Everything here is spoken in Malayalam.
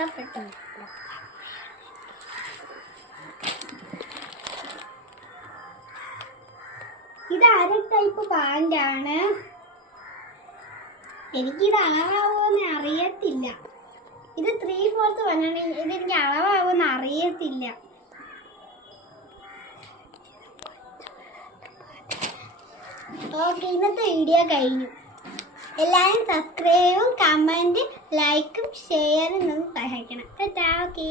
ഇഷ്ടപ്പെട്ടു. ഇത് അര ടൈപ്പ് പാൻ്റാണ്. എനിക്കിത് അളവാകുമെന്ന് അറിയത്തില്ല. ഇത് 3/4 വന്നാണ്. ഇതെനിക്ക് അളവാകുമെന്ന് അറിയത്തില്ല. ഓക്കെ, ഇന്നത്തെ വീഡിയോ കഴിഞ്ഞു. എല്ലാവരും സബ്സ്ക്രൈബും കമൻറ്റും ലൈക്കും ഷെയറും സഹായിക്കണം. ഓക്കെ.